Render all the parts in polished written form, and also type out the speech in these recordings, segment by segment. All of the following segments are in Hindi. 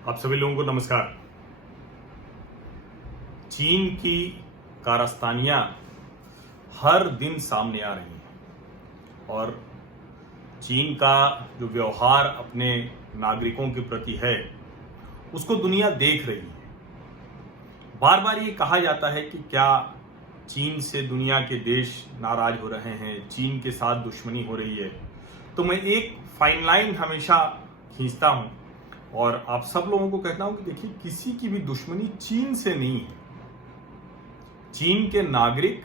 आप सभी लोगों को नमस्कार। चीन की कारस्तानियां हर दिन सामने आ रही हैं और चीन का जो व्यवहार अपने नागरिकों के प्रति है उसको दुनिया देख रही है। बार बार ये कहा जाता है कि क्या चीन से दुनिया के देश नाराज हो रहे हैं, चीन के साथ दुश्मनी हो रही है। तो मैं एक फाइन लाइन हमेशा खींचता हूं और आप सब लोगों को कहता हूं कि देखिए, किसी की भी दुश्मनी चीन से नहीं है। चीन के नागरिक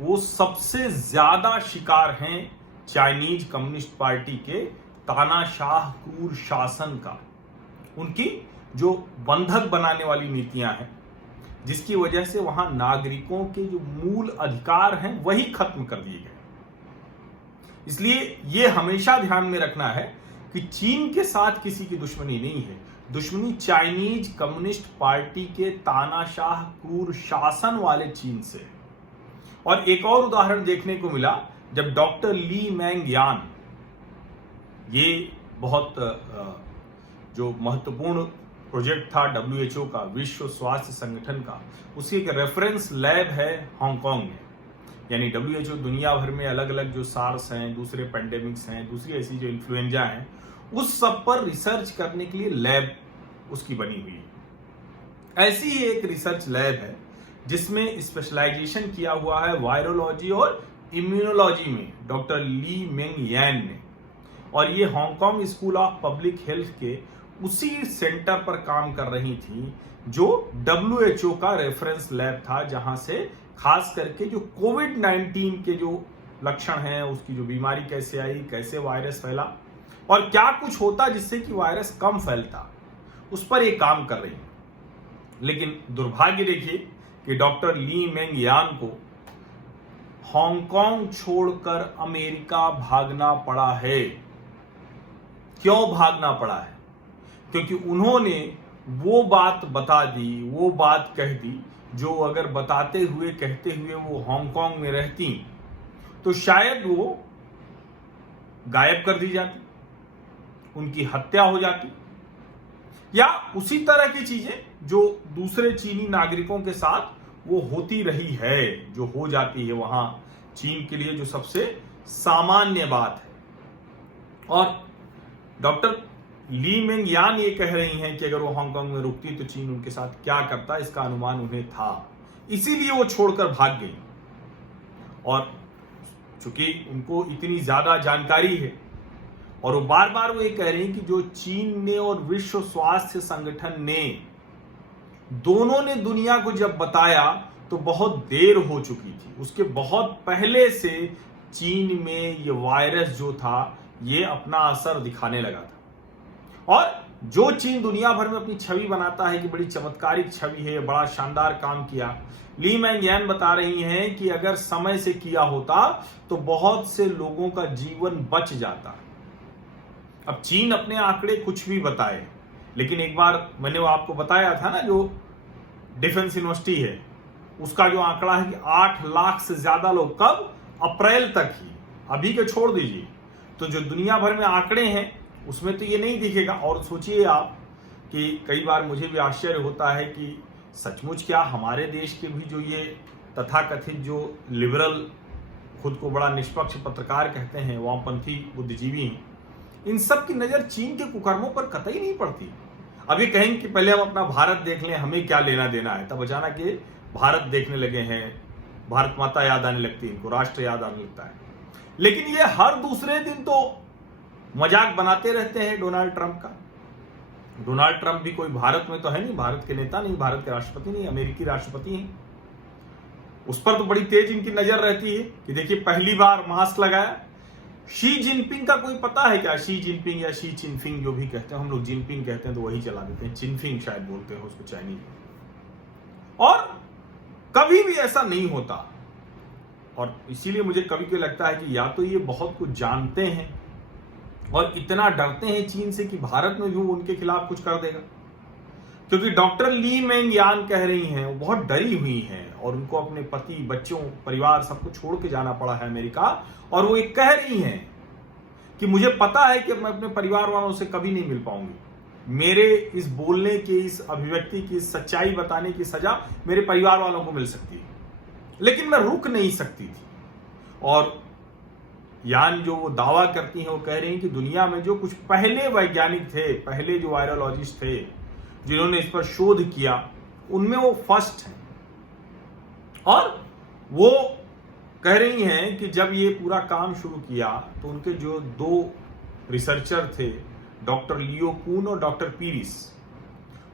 वो सबसे ज्यादा शिकार हैं चाइनीज कम्युनिस्ट पार्टी के तानाशाह क्रूर शासन का। उनकी जो बंधक बनाने वाली नीतियां हैं, जिसकी वजह से वहां नागरिकों के जो मूल अधिकार हैं वही खत्म कर दिए गए। इसलिए यह हमेशा ध्यान में रखना है कि चीन के साथ किसी की दुश्मनी नहीं है, दुश्मनी चाइनीज कम्युनिस्ट पार्टी के तानाशाह क्रूर शासन वाले चीन से। और एक और उदाहरण देखने को मिला जब डॉक्टर ली मैंग यान, ये बहुत जो महत्वपूर्ण प्रोजेक्ट था WHO का, विश्व स्वास्थ्य संगठन का, उसकी एक रेफरेंस लैब है हांगकांग में। यानी WHO दुनिया भर में अलग अलग जो सार्स हैं, दूसरे पेंडेमिक्स हैं, दूसरी ऐसी जो इन्फ्लुएंजा हैं, उस सब पर रिसर्च करने के लिए लैब उसकी बनी हुई है। ऐसी ही एक रिसर्च लैब है जिसमें स्पेशलाइजेशन किया हुआ है वायरोलॉजी और इम्यूनोलॉजी में डॉक्टर ली मेंग यान ने। और ये Hong Kong school of public health के उसी सेंटर पर काम कर रही थी जो WHO का रेफरेंस लैब था, जहां से खास करके जो कोविड-19 के जो लक्षण हैं, उसकी जो बीमारी कैसे आई, कैसे वायरस फैला और क्या कुछ होता जिससे कि वायरस कम फैलता, उस पर एक काम कर रही है। लेकिन दुर्भाग्य देखिए कि डॉक्टर ली मेंग यान को हांगकांग छोड़कर अमेरिका भागना पड़ा है। क्यों भागना पड़ा है? क्योंकि उन्होंने वो बात बता दी, वो बात कह दी जो अगर बताते हुए कहते हुए वो हांगकांग में रहती तो शायद वो गायब कर दी जाती, उनकी हत्या हो जाती, या उसी तरह की चीजें जो दूसरे चीनी नागरिकों के साथ वो होती रही है, जो हो जाती है वहां चीन के लिए, जो सबसे सामान्य बात है। और डॉक्टर ली मेंग यान ये कह रही हैं कि अगर वो हांगकांग में रुकती तो चीन उनके साथ क्या करता, इसका अनुमान उन्हें था, इसीलिए वो छोड़कर भाग गई। और चूंकि उनको इतनी ज्यादा जानकारी है और वो बार बार वो ये कह रही हैं कि जो चीन ने और विश्व स्वास्थ्य संगठन ने, दोनों ने दुनिया को जब बताया तो बहुत देर हो चुकी थी। उसके बहुत पहले से चीन में ये वायरस जो था ये अपना असर दिखाने लगा था। और जो चीन दुनिया भर में अपनी छवि बनाता है कि बड़ी चमत्कारिक छवि है, बड़ा शानदार काम किया, ली मैंग यान बता रही हैं कि अगर समय से किया होता तो बहुत से लोगों का जीवन बच जाता। अब चीन अपने आंकड़े कुछ भी बताए, लेकिन एक बार मैंने वो आपको बताया था ना, जो डिफेंस यूनिवर्सिटी है उसका जो आंकड़ा है कि 8 लाख से ज्यादा लोग, कब? अप्रैल तक ही, अभी के छोड़ दीजिए। तो जो दुनिया भर में आंकड़े हैं उसमें तो ये नहीं दिखेगा। और सोचिए आप कि कई बार मुझे भी आश्चर्य होता है कि सचमुच क्या हमारे देश के भी जो ये तथाकथित जो लिबरल, खुद को बड़ा निष्पक्ष पत्रकार कहते हैं, वामपंथी बुद्धिजीवी हैं, इन सब की नजर चीन के कुकर्मों पर कतई नहीं पड़ती। अभी कहेंगे कि पहले हम अपना भारत देख लें, हमें क्या लेना देना है, तब अचानक ये भारत देखने लगे हैं, भारत माता याद आने लगती है, इनको राष्ट्र याद आने लगता है। लेकिन ये हर दूसरे दिन तो मजाक बनाते रहते हैं डोनाल्ड ट्रंप का। डोनाल्ड ट्रंप भी कोई भारत में तो है नहीं, भारत के नेता नहीं, भारत के राष्ट्रपति नहीं, अमेरिकी राष्ट्रपति हैं। उस पर तो बड़ी तेज इनकी नजर रहती है कि देखिए पहली बार मास्क लगाया। शी जिनपिंग का कोई पता है क्या? शी जिनपिंग या शी चिनफिंग जो भी कहते हैं, हम लोग जिनपिंग कहते हैं तो वही चला देते हैं, चिनफिंग शायद बोलते हैं उसको चाइनीज। और कभी भी ऐसा नहीं होता। और इसीलिए मुझे कभी कभी लगता है कि या तो ये बहुत कुछ जानते हैं और इतना डरते हैं चीन से कि भारत में भी वो उनके खिलाफ कुछ कर देगा। क्योंकि डॉक्टर ली मेंग यान कह रही हैं, वो बहुत डरी हुई हैं और उनको अपने पति, बच्चों, परिवार सबको छोड़ के जाना पड़ा है अमेरिका। और वो एक कह रही हैं कि मुझे पता है कि मैं अपने परिवार वालों से कभी नहीं मिल पाऊंगी, मेरे इस बोलने की, इस अभिव्यक्ति की, इस सच्चाई बताने की सजा मेरे परिवार वालों को मिल सकती है, लेकिन मैं रुक नहीं सकती थी। और यान जो वो दावा करती हैं, वो कह रही हैं कि दुनिया में जो कुछ पहले वैज्ञानिक थे, पहले जो वायरोलॉजिस्ट थे जिन्होंने इस पर शोध किया, उनमें वो फर्स्ट है। और वो कह रही हैं कि जब ये पूरा काम शुरू किया तो उनके जो 2 रिसर्चर थे, डॉक्टर लियो कून और डॉक्टर पीरिस,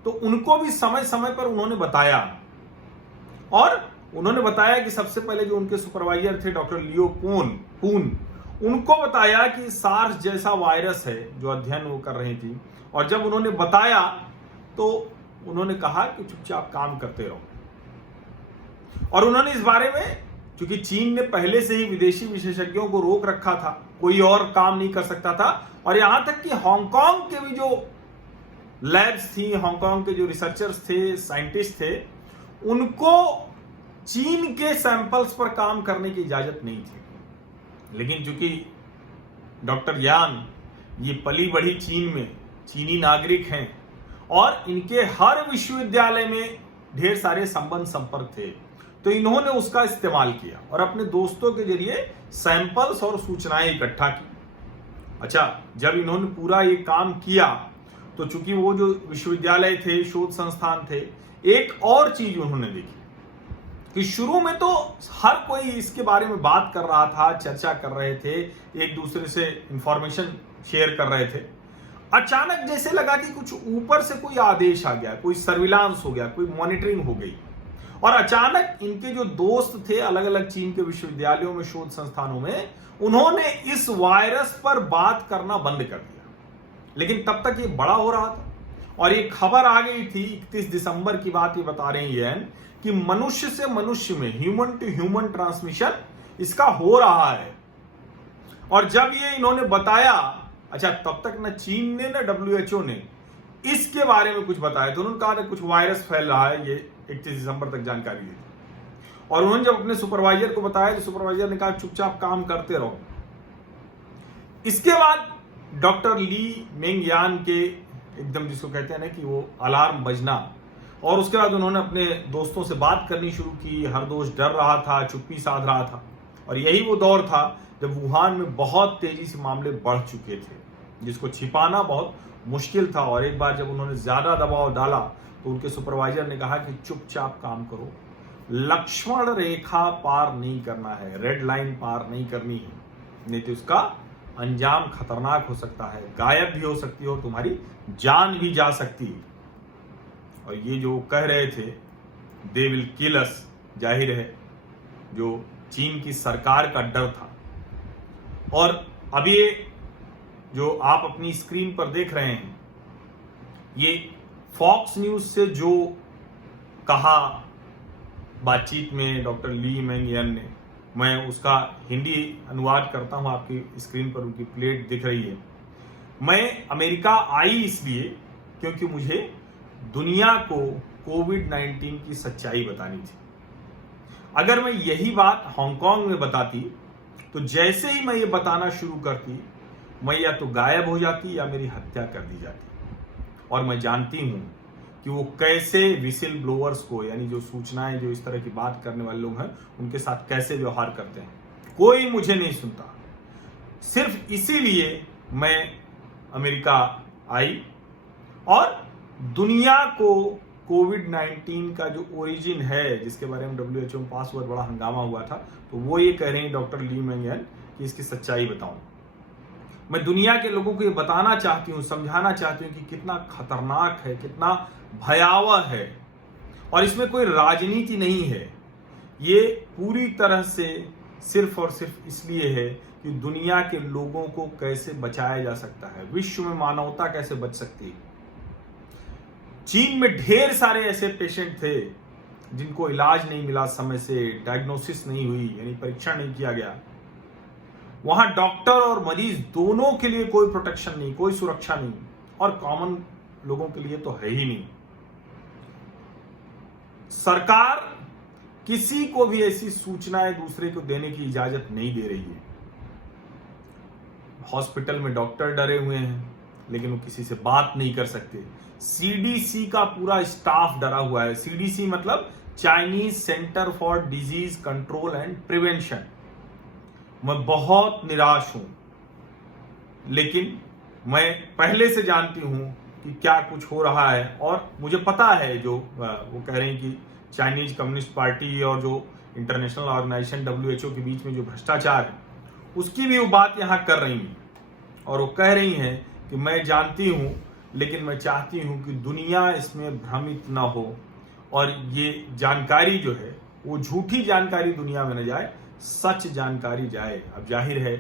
तो उनको भी समय समय पर उन्होंने बताया। और उन्होंने बताया कि सबसे पहले जो उनके सुपरवाइजर थे डॉक्टर लियो कून, उनको बताया कि सार्स जैसा वायरस है जो अध्ययन वो कर रही थी। और जब उन्होंने बताया तो उन्होंने कहा कि चुपचाप काम करते रहो। और उन्होंने इस बारे में, क्योंकि चीन ने पहले से ही विदेशी विशेषज्ञों को रोक रखा था, कोई और काम नहीं कर सकता था, और यहां तक कि हांगकांग के भी जो लैब्स थी, हांगकांग के जो रिसर्चर्स थे, साइंटिस्ट थे, उनको चीन के सैंपल्स पर काम करने की इजाजत नहीं थी। लेकिन चूंकि डॉक्टर यान ये पली बढ़ी चीन में, चीनी नागरिक हैं, और इनके हर विश्वविद्यालय में ढेर सारे संबंध संपर्क थे, तो इन्होंने उसका इस्तेमाल किया और अपने दोस्तों के जरिए सैंपल्स और सूचनाएं इकट्ठा की। अच्छा, जब इन्होंने पूरा ये काम किया तो चूंकि वो जो विश्वविद्यालय थे, शोध संस्थान थे, एक और चीज उन्होंने देखी कि शुरू में तो हर कोई इसके बारे में बात कर रहा था, चर्चा कर रहे थे, एक दूसरे से इंफॉर्मेशन शेयर कर रहे थे। अचानक जैसे लगा कि कुछ ऊपर से कोई आदेश आ गया, कोई सर्विलांस हो गया, कोई मॉनिटरिंग हो गई, और अचानक इनके जो दोस्त थे अलग अलग चीन के विश्वविद्यालयों में, शोध संस्थानों में, उन्होंने इस वायरस पर बात करना बंद कर दिया। लेकिन तब तक ये बड़ा हो रहा था और ये खबर आ गई थी, 31 दिसंबर की बात ये बता रही है कि मनुष्य से मनुष्य में, ह्यूमन टू ह्यूमन ट्रांसमिशन इसका हो रहा है। और जब ये इन्होंने बताया, अच्छा, तब तक न चीन ने न WHO ने इसके बारे में कुछ बताया, तो उन्होंने कहा था कुछ वायरस फैल रहा है, ये 31 दिसंबर तक जानकारी दी। और उन्होंने जब अपने सुपरवाइजर को बताया, तो सुपरवाइजर ने कहा चुपचाप काम करते रहो। इसके बाद डॉक्टर ली मेंग यान के एकदम, जिसको कहते हैं ना कि वो अलार्म बजना, और उसके बाद उन्होंने अपने दोस्तों से बात करनी शुरू की। हर दोस्त डर रहा था, चुप्पी साध रहा था। और यही वो दौर था जब वुहान में बहुत तेजी से मामले बढ़ चुके थे, जिसको छिपाना बहुत मुश्किल था। और एक बार जब उन्होंने ज्यादा दबाव डाला तो उनके सुपरवाइजर ने कहा कि चुपचाप काम करो, लक्ष्मण रेखा पार नहीं करना है, रेड लाइन पार नहीं करनी है, नहीं तो उसका अंजाम खतरनाक हो सकता है, गायब भी हो सकती है और तुम्हारी जान भी जा सकती है। और ये जो कह रहे थे दे विल किल अस, जाहिर है जो चीन की सरकार का डर था। और अब ये जो आप अपनी स्क्रीन पर देख रहे हैं, ये फॉक्स न्यूज से जो कहा बातचीत में डॉक्टर ली मेंग यान ने, मैं उसका हिंदी अनुवाद करता हूं, आपकी स्क्रीन पर उनकी प्लेट दिख रही है। मैं अमेरिका आई इसलिए क्योंकि मुझे दुनिया को कोविड-19 की सच्चाई बतानी थी। अगर मैं यही बात हांगकांग में बताती तो जैसे ही मैं ये बताना शुरू करती, मैं या तो गायब हो जाती या मेरी हत्या कर दी जाती। और मैं जानती हूं कि वो कैसे विसिल ब्लोअर्स को, यानी जो सूचनाएं, जो इस तरह की बात करने वाले लोग हैं, उनके साथ कैसे व्यवहार करते हैं। कोई मुझे नहीं सुनता। सिर्फ इसीलिए मैं अमेरिका आई और दुनिया को कोविड-19 का जो ओरिजिन है, जिसके बारे में WHO में पास हुआ, बड़ा हंगामा हुआ था, तो वो ये कह रहे हैं डॉक्टर ली मेंग यान कि इसकी सच्चाई बताऊं। मैं दुनिया के लोगों को ये बताना चाहती हूं, समझाना चाहती हूं कि कितना खतरनाक है, कितना भयावह है। और इसमें कोई राजनीति नहीं है। ये पूरी तरह से सिर्फ और सिर्फ इसलिए है कि दुनिया के लोगों को कैसे बचाया जा सकता है, विश्व में मानवता कैसे बच सकती है। चीन में ढेर सारे ऐसे पेशेंट थे जिनको इलाज नहीं मिला, समय से डायग्नोसिस नहीं हुई, यानी परीक्षण नहीं किया गया। वहां डॉक्टर और मरीज दोनों के लिए कोई प्रोटेक्शन नहीं, कोई सुरक्षा नहीं, और कॉमन लोगों के लिए तो है ही नहीं। सरकार किसी को भी ऐसी सूचनाएं दूसरे को देने की इजाजत नहीं दे रही है। हॉस्पिटल में डॉक्टर डरे हुए हैं, लेकिन वो किसी से बात नहीं कर सकते। सीडीसी का पूरा स्टाफ डरा हुआ है। सीडीसी मतलब Chinese centre for disease control and prevention. मैं बहुत निराश हूं, लेकिन मैं पहले से जानती हूं कि क्या कुछ हो रहा है, और मुझे पता है जो वो कह रहे हैं कि चाइनीज कम्युनिस्ट पार्टी और जो इंटरनेशनल ऑर्गेनाइजेशन WHO के बीच में जो भ्रष्टाचार है, उसकी भी वो बात यहां कर रही हैं। और वो कह रही हैं कि मैं जानती हूं, लेकिन मैं चाहती हूं कि दुनिया इसमें भ्रमित ना हो, और ये जानकारी जो है वो झूठी जानकारी दुनिया में न जाए, सच जानकारी जाए। अब जाहिर है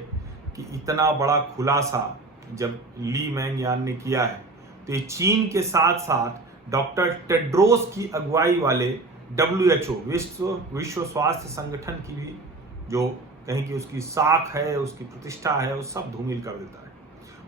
कि इतना बड़ा खुलासा जब ली मैंग यान ने किया है, तो ये चीन के साथ साथ डॉक्टर टेड्रोस की अगुवाई वाले WHO विश्व स्वास्थ्य संगठन की भी जो कहीं की उसकी साख है, उसकी प्रतिष्ठा है, वो सब धूमिल कर देता है।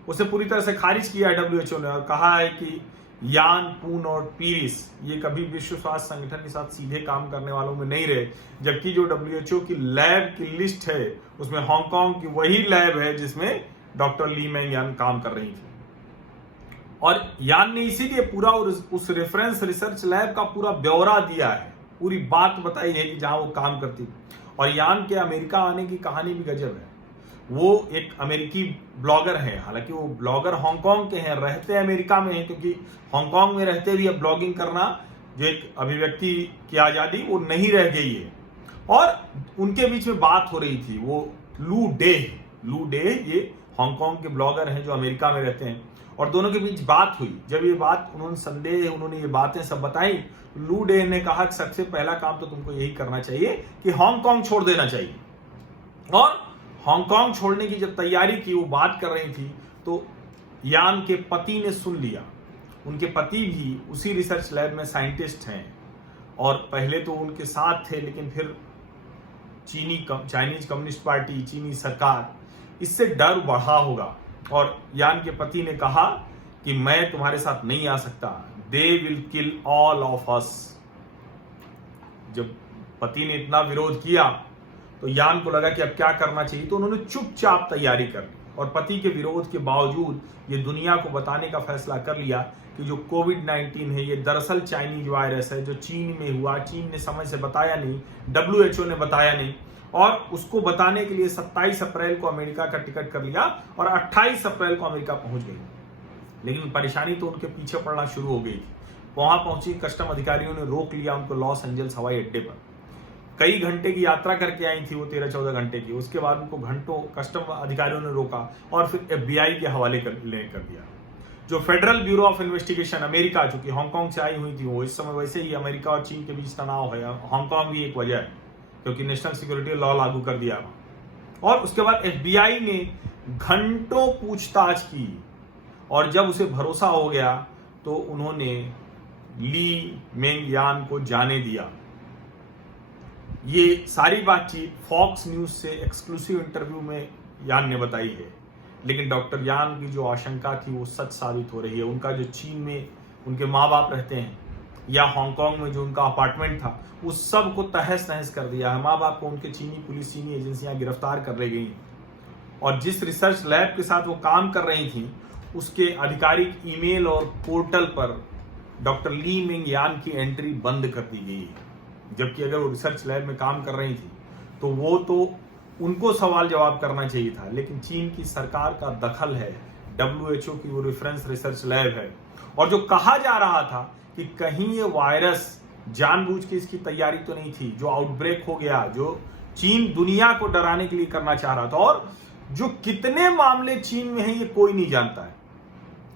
उसे पूरी तरह से खारिज किया है WHO ने, और कहा है कि यान, पून और पीरिस ये कभी विश्व स्वास्थ्य संगठन के साथ सीधे काम करने वालों में नहीं रहे, जबकि जो WHO की लैब की लिस्ट है उसमें हांगकांग की वही लैब है जिसमें डॉक्टर ली मैंग यान काम कर रही थी। और यान ने इसीलिए पूरा उस रेफरेंस रिसर्च लैब का पूरा ब्यौरा दिया है, पूरी बात बताई है कि जहां वो काम करती। और यान के अमेरिका आने की कहानी भी गजब है। वो एक अमेरिकी ब्लॉगर हैं, हालांकि वो ब्लॉगर हांगकांग के हैं, रहते अमेरिका में हैं, क्योंकि हांगकांग में रहते भी अब ब्लॉगिंग करना जो एक अभिव्यक्ति की आजादी वो नहीं रह गई है। और उनके बीच में बात हो रही थी, वो लू डे ये हांगकांग के ब्लॉगर हैं जो अमेरिका में रहते हैं, और दोनों के बीच बात हुई। जब ये बात उन्होंने ये बातें सब बताई, लू डे ने कहा कि सबसे पहला काम तो तुमको यही करना चाहिए कि हांगकांग छोड़ देना चाहिए। और हांगकांग छोड़ने की जब तैयारी की, वो बात कर रही थी, तो यान के पति ने सुन लिया। उनके पति भी उसी रिसर्च लैब में साइंटिस्ट हैं, और पहले तो उनके साथ थे, लेकिन फिर चाइनीज कम्युनिस्ट पार्टी, चीनी सरकार, इससे डर बढ़ा होगा। और यान के पति ने कहा कि मैं तुम्हारे साथ नहीं आ सकता, they will kill all of us. जब पति ने इतना विरोध किया तो यान को लगा कि अब क्या करना चाहिए, तो उन्होंने चुपचाप तैयारी कर ली, और पति के विरोध के बावजूद ये दुनिया को बताने का फैसला कर लिया कि जो कोविड-19 है ये दरअसल चाइनीज वायरस है, जो चीन में हुआ, चीन ने समय से बताया नहीं, WHO ने बताया नहीं, और उसको बताने के लिए 27 अप्रैल को अमेरिका का टिकट कर लिया, और 28 अप्रैल को अमेरिका पहुंच गई। लेकिन परेशानी तो उनके पीछे पड़ना शुरू हो गई थी। वहां पहुंची कस्टम अधिकारियों ने रोक लिया उनको लॉस एंजल्स हवाई अड्डे पर। कई घंटे की यात्रा करके आई थी वो, 13-14 घंटे की। उसके बाद उनको घंटों कस्टम अधिकारियों ने रोका, और फिर FBI के हवाले कर दिया। जो federal bureau of investigation America, जो कि हांगकांग से आई हुई थी, वो इस समय वैसे ही अमेरिका और चीन के बीच तनाव है, हांगकांग भी एक वजह है, क्योंकि नेशनल सिक्योरिटी लॉ लागू कर दिया। और उसके बाद FBI ने घंटों पूछताछ की, और जब उसे भरोसा हो गया तो उन्होंने ली मेंग यान को जाने दिया। ये सारी बातचीत फॉक्स न्यूज से एक्सक्लूसिव इंटरव्यू में यान ने बताई है। लेकिन डॉक्टर यान की जो आशंका थी वो सच साबित हो रही है। उनका जो चीन में उनके माँ बाप रहते हैं, या हांगकांग में जो उनका अपार्टमेंट था, उस सब को तहस नहस कर दिया है। माँ बाप को उनके चीनी पुलिस, चीनी एजेंसियां गिरफ्तार कर ले गई, और जिस रिसर्च लैब के साथ वो काम कर रही थी उसके आधिकारिक ईमेल और पोर्टल पर डॉक्टर ली मेंग यान की एंट्री बंद कर दी गई है। जबकि अगर वो रिसर्च लैब में काम कर रही थी तो वो तो उनको सवाल जवाब करना चाहिए था, लेकिन चीन की सरकार का दखल है, WHO की वो रेफरेंस रिसर्च लैब है। और जो कहा जा रहा था कि कहीं ये वायरस जानबूझ के इसकी तैयारी तो नहीं थी, जो आउटब्रेक हो गया, जो चीन दुनिया को डराने के लिए करना चाह रहा था, और जो कितने मामले चीन में हैं ये कोई नहीं जानता है।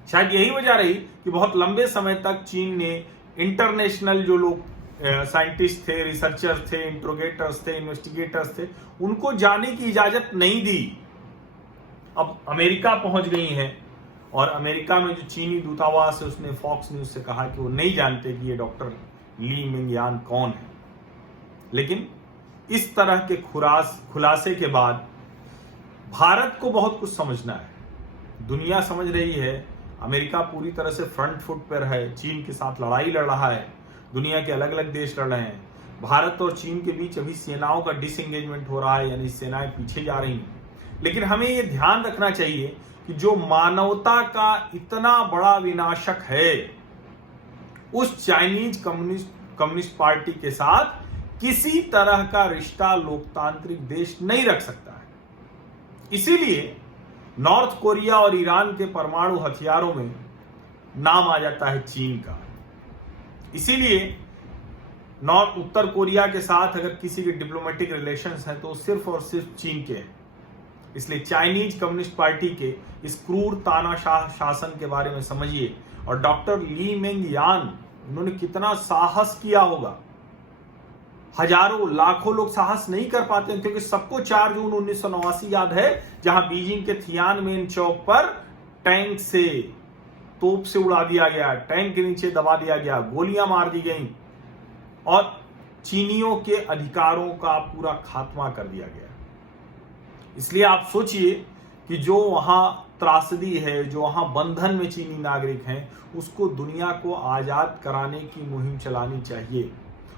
शायद यही वजह रही कि बहुत लंबे समय तक चीन ने इंटरनेशनल जो लोग साइंटिस्ट थे, रिसर्चर्स थे, इंट्रोगेटर्स थे, इन्वेस्टिगेटर्स थे, उनको जाने की इजाजत नहीं दी। अब अमेरिका पहुंच गई हैं, और अमेरिका में जो चीनी दूतावास है उसने फॉक्स न्यूज से कहा कि वो नहीं जानते कि ये डॉक्टर ली मेंग यान कौन है। लेकिन इस तरह के खुलासे के बाद भारत को बहुत कुछ समझना है। दुनिया समझ रही है, अमेरिका पूरी तरह से फ्रंट फुट पर है, चीन के साथ लड़ाई लड़ रहा है, दुनिया के अलग अलग देश लड़ रहे हैं। भारत और चीन के बीच अभी सेनाओं का डिसएंगेजमेंट हो रहा है, यानी सेनाएं पीछे जा रही हैं। लेकिन हमें यह ध्यान रखना चाहिए कि जो मानवता का इतना बड़ा विनाशक है, उस चाइनीज कम्युनिस्ट पार्टी के साथ किसी तरह का रिश्ता लोकतांत्रिक देश नहीं रख सकता है। इसीलिए नॉर्थ कोरिया और ईरान के परमाणु हथियारों में नाम आ जाता है चीन का। इसीलिए उत्तर कोरिया के साथ अगर किसी के डिप्लोमेटिक रिलेशंस हैं तो सिर्फ और सिर्फ चीन के हैं। इसलिए चाइनीज कम्युनिस्ट पार्टी के इस क्रूर तानाशाह शासन के बारे में समझिए। और डॉक्टर ली मेंग यान, उन्होंने कितना साहस किया होगा। हजारों लाखों लोग साहस नहीं कर पाते हैं, क्योंकि सबको 4 जून 1989 याद है, जहां बीजिंग के थियानमेन चौक पर टैंक से, तोप से उड़ा दिया गया, टैंक के नीचे दबा दिया गया, गोलियां मार दी गई और चीनियों के अधिकारों का पूरा खात्मा कर दिया गया। इसलिए आप सोचिए कि जो वहां त्रासदी है, जो वहां बंधन में चीनी नागरिक हैं, उसको दुनिया को आजाद कराने की मुहिम चलानी चाहिए।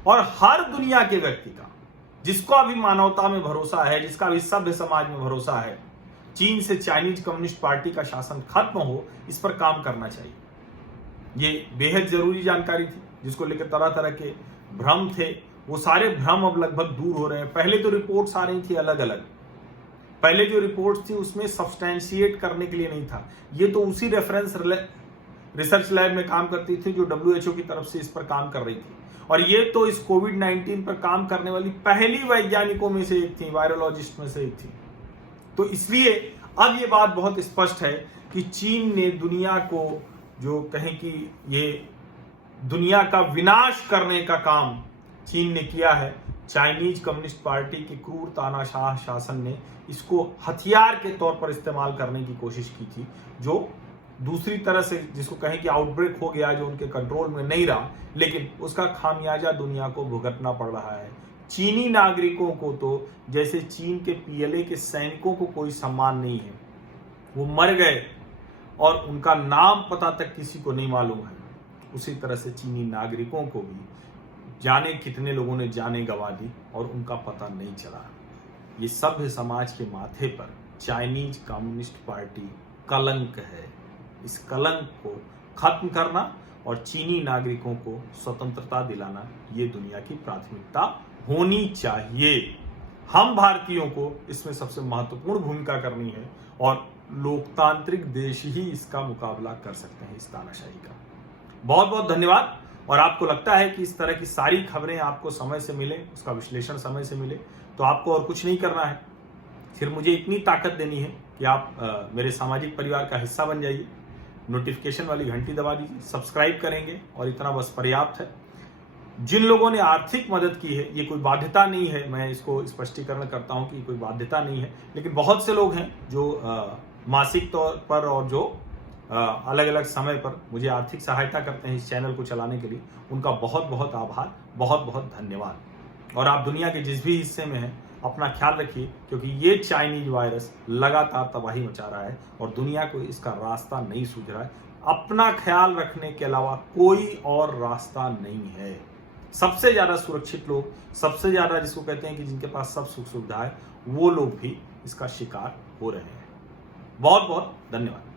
और हर दुनिया के व्यक्ति का, जिसको अभी मानवता में भरोसा है, जिसका अभी सभ्य समाज में भरोसा है, चीन से चाइनीज कम्युनिस्ट पार्टी का शासन खत्म हो, इस पर काम करना चाहिए। ये बेहद जरूरी जानकारी थी, जिसको लेकर तरह तरह के भ्रम थे, वो सारे भ्रम अब लगभग दूर हो रहे हैं। पहले तो रिपोर्ट्स आ रही थी अलग अलग, पहले जो रिपोर्ट्स थी उसमें सब्सटैंशिएट करने के लिए नहीं था। ये तो उसी रेफरेंस रिसर्च लैब में काम करती थी जो WHO की तरफ से इस पर काम कर रही थी। और ये तो इस कोविड-19 पर काम करने वाली पहली वैज्ञानिकों में से एक थी, वायरोलॉजिस्ट में से एक थी। तो इसलिए अब ये बात बहुत स्पष्ट है कि चीन ने दुनिया को, जो कहें कि ये दुनिया का विनाश करने का काम चीन ने किया है। चाइनीज कम्युनिस्ट पार्टी के क्रूर तानाशाह शासन ने इसको हथियार के तौर पर इस्तेमाल करने की कोशिश की थी, जो दूसरी तरह से, जिसको कहें कि आउटब्रेक हो गया, जो उनके कंट्रोल में नहीं रहा, लेकिन उसका खामियाजा दुनिया को भुगतना पड़ रहा है। चीनी नागरिकों को तो जैसे चीन के PLA के सैनिकों को कोई सम्मान नहीं है, वो मर गए और उनका नाम पता तक किसी को नहीं मालूम है। उसी तरह से चीनी नागरिकों को भी जाने कितने लोगों ने जाने गंवा दी और उनका पता नहीं चला। ये सभ्य समाज के माथे पर चाइनीज कम्युनिस्ट पार्टी कलंक है। इस कलंक को खत्म करना और चीनी नागरिकों को स्वतंत्रता दिलाना, ये दुनिया की प्राथमिकता होनी चाहिए। हम भारतीयों को इसमें सबसे महत्वपूर्ण भूमिका करनी है और लोकतांत्रिक देश ही इसका मुकाबला कर सकते हैं, इस तानाशाही का। बहुत बहुत धन्यवाद। और आपको लगता है कि इस तरह की सारी खबरें आपको समय से मिले, उसका विश्लेषण समय से मिले, तो आपको और कुछ नहीं करना है, सिर्फ मुझे इतनी ताकत देनी है कि आप मेरे सामाजिक परिवार का हिस्सा बन जाइए, नोटिफिकेशन वाली घंटी दबा दीजिए, सब्सक्राइब करेंगे, और इतना बस पर्याप्त है। जिन लोगों ने आर्थिक मदद की है, ये कोई बाध्यता नहीं है, मैं इसको स्पष्टीकरण करता हूं कि कोई बाध्यता नहीं है, लेकिन बहुत से लोग हैं जो मासिक तौर पर और जो अलग अलग समय पर मुझे आर्थिक सहायता करते हैं इस चैनल को चलाने के लिए, उनका बहुत बहुत आभार, बहुत बहुत धन्यवाद। और आप दुनिया के जिस भी हिस्से में हैं, अपना ख्याल रखिए, क्योंकि ये चाइनीज वायरस लगातार तबाही मचा रहा है और दुनिया को इसका रास्ता नहीं सूझ रहा है। अपना ख्याल रखने के अलावा कोई और रास्ता नहीं है। सबसे ज्यादा सुरक्षित लोग, सबसे ज्यादा जिसको कहते हैं कि जिनके पास सब सुख सुविधा है, वो लोग भी इसका शिकार हो रहे हैं। बहुत बहुत धन्यवाद।